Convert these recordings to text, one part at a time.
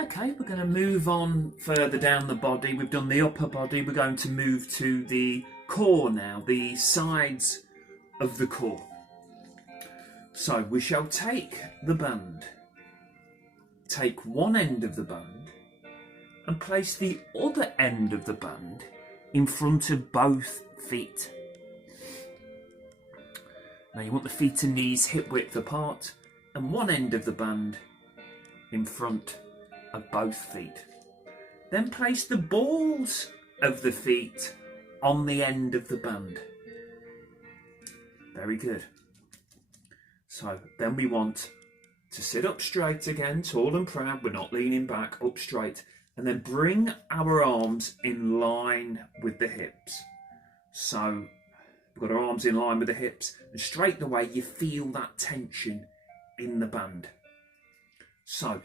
Okay, we're going to move on further down the body. We've done the upper body. We're going to move to the core now, the sides of the core. So we shall take the band, take one end of the band and place the other end of the band in front of both feet. Now you want the feet and knees hip width apart and one end of the band in front of both feet. Then place the balls of the feet on the end of the band. Very good. So then we want to sit up straight again, tall and proud. We're not leaning back, up straight. And then bring our arms in line with the hips. So we've got our arms in line with the hips, and straight away you feel that tension in the band. So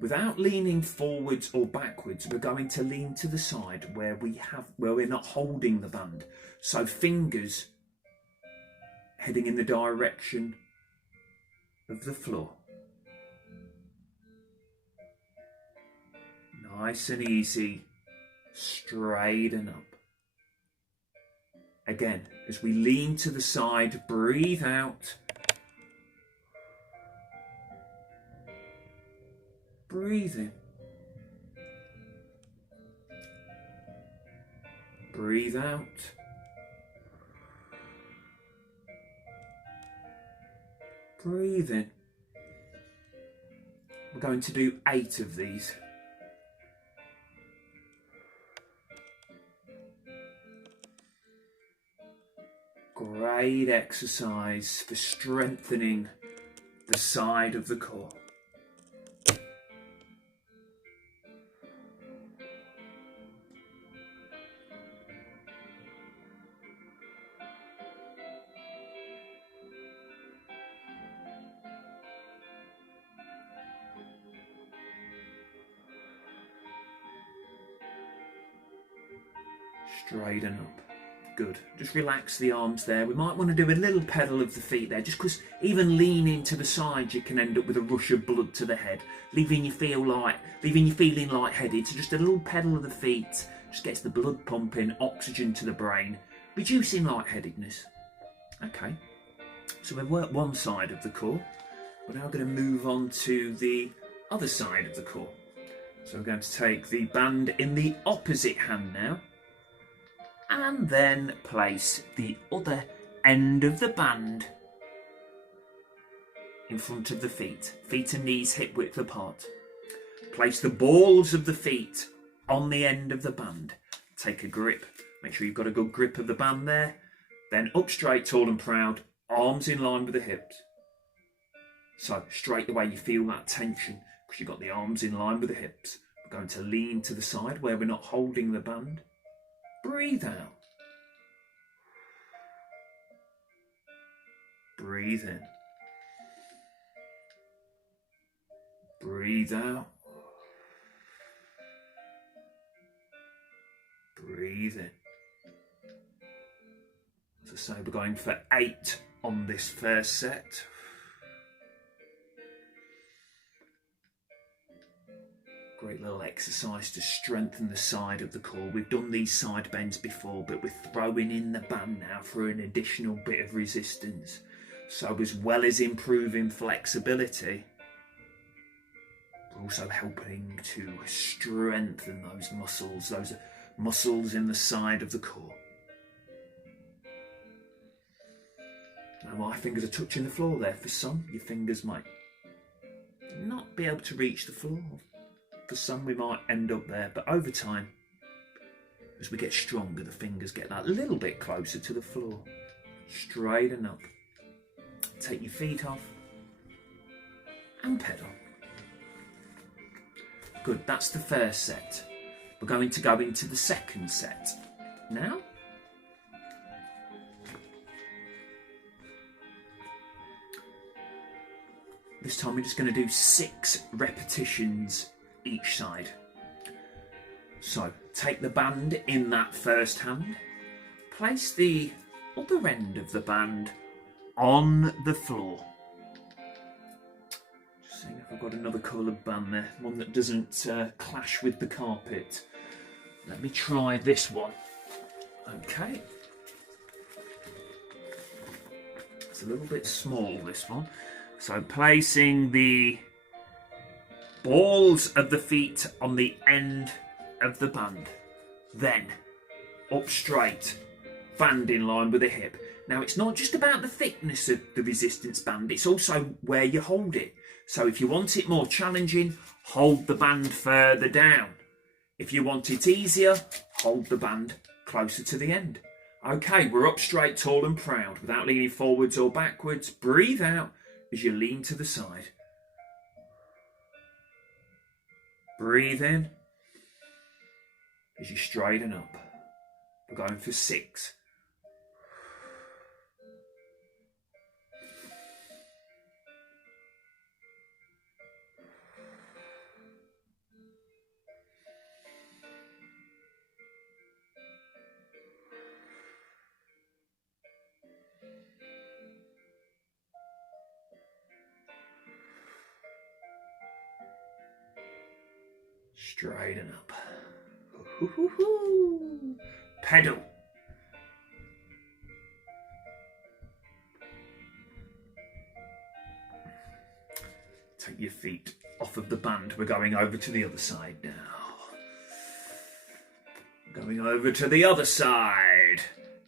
without leaning forwards or backwards, we're going to lean to the side where we're not holding the band. So fingers heading in the direction of the floor. Nice and easy, straight and up. Again, as we lean to the side, breathe out. Breathe in. Breathe out. Breathe in. We're going to do 8 of these. Great exercise for strengthening the side of the core. Straighten up. Good. Just relax the arms there. We might want to do a little pedal of the feet there, just because even leaning to the side you can end up with a rush of blood to the head, leaving you feeling lightheaded. So just a little pedal of the feet just gets the blood pumping, oxygen to the brain, reducing lightheadedness. Okay, so we've worked one side of the core. We're now going to move on to the other side of the core. So we're going to take the band in the opposite hand now, and then place the other end of the band in front of the feet. Feet and knees hip width apart. Place the balls of the feet on the end of the band. Take a grip. Make sure you've got a good grip of the band there. Then up straight, tall and proud. Arms in line with the hips. So straight away you feel that tension because you've got the arms in line with the hips. We're going to lean to the side where we're not holding the band. Breathe out. Breathe in. Breathe out. Breathe in. As I say, we're going for 8 on this first set. Great little exercise to strengthen the side of the core. We've done these side bends before, but we're throwing in the band now for an additional bit of resistance. So as well as improving flexibility, we're also helping to strengthen those muscles in the side of the core. Now my fingers are touching the floor there. For some, your fingers might not be able to reach the floor. For some, we might end up there, but over time, as we get stronger, the fingers get that little bit closer to the floor. Straighten up. Take your feet off and pedal. Good, that's the first set. We're going to go into the second set now. This time we're just going to do 6 repetitions each side. So take the band in that first hand, place the other end of the band on the floor. Just seeing if I've got another coloured band there, one that doesn't clash with the carpet. Let me try this one. Okay. It's a little bit small, this one. So placing the balls of the feet on the end of the band. Then, up straight, band in line with the hip. Now, it's not just about the thickness of the resistance band, it's also where you hold it. So if you want it more challenging, hold the band further down. If you want it easier, hold the band closer to the end. Okay, we're up straight, tall and proud, without leaning forwards or backwards. Breathe out as you lean to the side. Breathe in as you straighten up. We're going for 6. Straighten up. Pedal. Take your feet off of the band. We're going over to the other side now. Going over to the other side.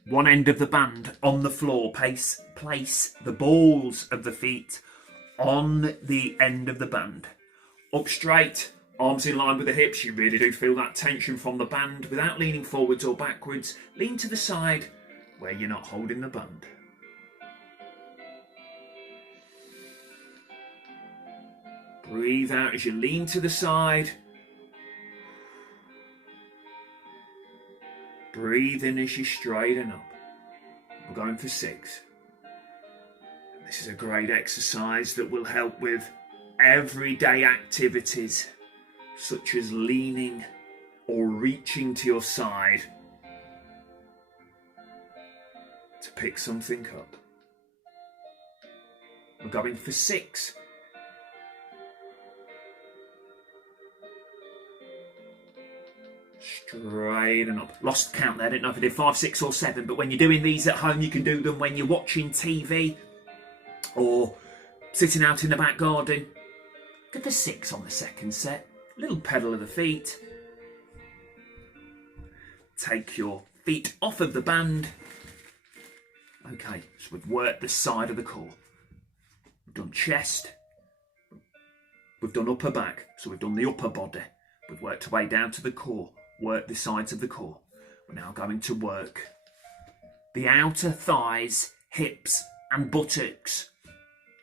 One end of the band on the floor. Place the balls of the feet on the end of the band. Up straight. Arms in line with the hips, you really do feel that tension from the band. Without leaning forwards or backwards, lean to the side where you're not holding the band. Breathe out as you lean to the side. Breathe in as you straighten up. We're going for 6. And this is a great exercise that will help with everyday activities, such as leaning or reaching to your side to pick something up. We're going for 6. Straighten up. Lost count there, I didn't know if I did 5, 6 or 7, but when you're doing these at home, you can do them when you're watching TV or sitting out in the back garden. Go for 6 on the second set. Little pedal of the feet. Take your feet off of the band. Okay, so we've worked the side of the core. We've done chest. We've done upper back. So we've done the upper body. We've worked our way down to the core. Work the sides of the core. We're now going to work the outer thighs, hips and buttocks.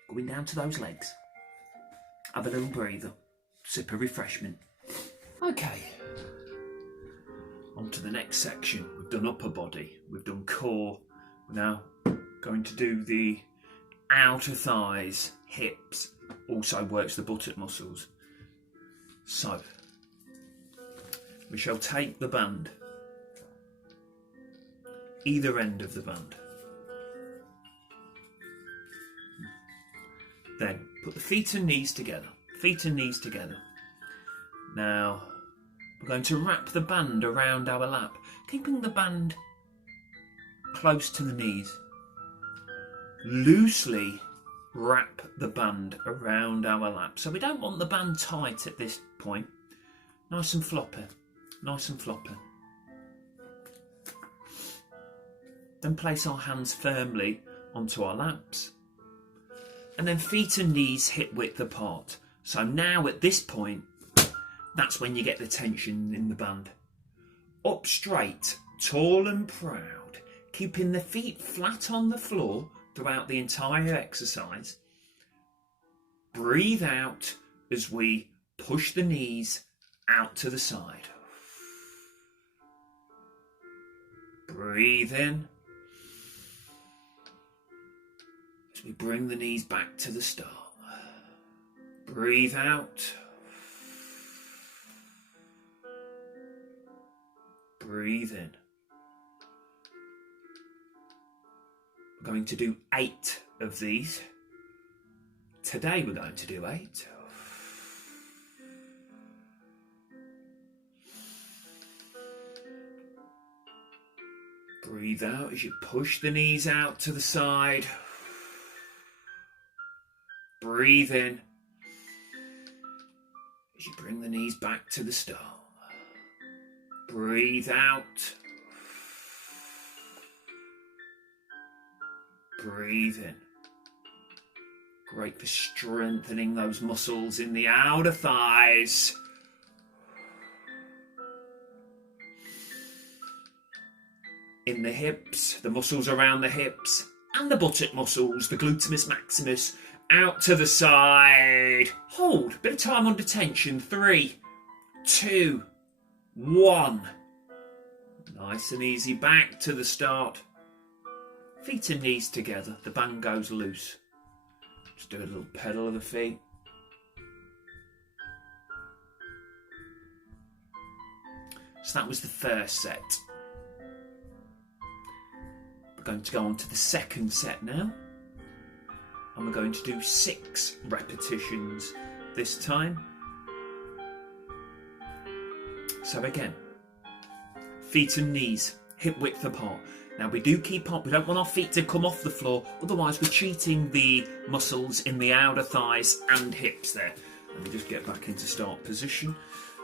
Going down to those legs. Have a little breather. Sip of refreshment. Okay. On to the next section. We've done upper body. We've done core. We're now going to do the outer thighs, hips. Also works the buttock muscles. So, we shall take the band. Either end of the band. Then, put the feet and knees together. Feet and knees together. Now, we're going to wrap the band around our lap, keeping the band close to the knees. Loosely wrap the band around our lap. So we don't want the band tight at this point. Nice and floppy. Nice and floppy. Then place our hands firmly onto our laps. And then feet and knees hip width apart. So now at this point, that's when you get the tension in the band. Up straight, tall and proud, keeping the feet flat on the floor throughout the entire exercise. Breathe out as we push the knees out to the side. Breathe in as we bring the knees back to the start. Breathe out. Breathe in. We're going to do 8 of these. Today we're going to do 8. Breathe out as you push the knees out to the side. Breathe in as you bring the knees back to the start. Breathe out. Breathe in. Great for strengthening those muscles in the outer thighs. In the hips, the muscles around the hips, and the buttock muscles, the gluteus maximus, out to the side. Hold, bit of time under tension. 3, 2, 1. Nice and easy, back to the start. Feet and knees together, the band goes loose. Just do a little pedal of the feet. So that was the first set. We're going to go on to the second set now. And we're going to do 6 repetitions this time. So again, feet and knees hip width apart. Now we do keep up, we don't want our feet to come off the floor, otherwise we're cheating the muscles in the outer thighs and hips there. Let me just get back into start position.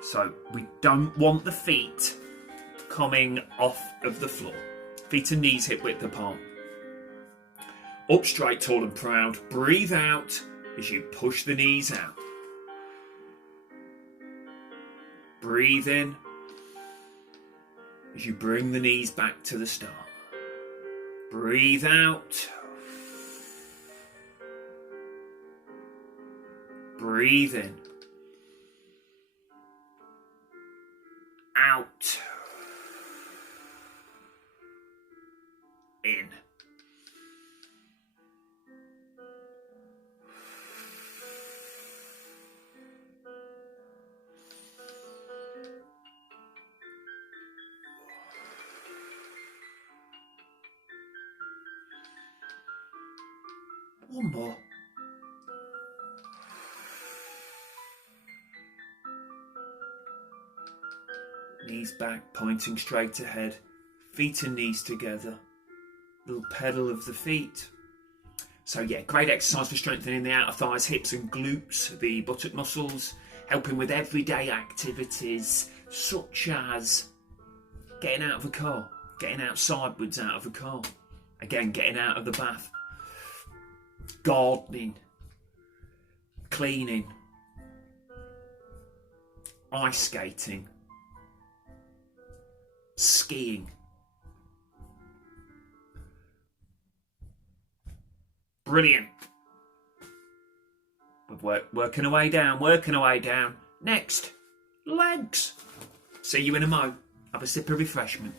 So we don't want the feet coming off of the floor. Feet and knees hip width apart. Up straight, tall and proud. Breathe out as you push the knees out. Breathe in as you bring the knees back to the start. Breathe out. Breathe in. Out. In. One more. Knees back, pointing straight ahead. Feet and knees together. Little pedal of the feet. So yeah, great exercise for strengthening the outer thighs, hips and glutes, the buttock muscles, helping with everyday activities such as getting out of a car, getting out sideways out of a car, again getting out of the bath, gardening, cleaning, ice skating, skiing. Brilliant. We're working our way down. Next, legs. See you in a mo. Have a sip of refreshment.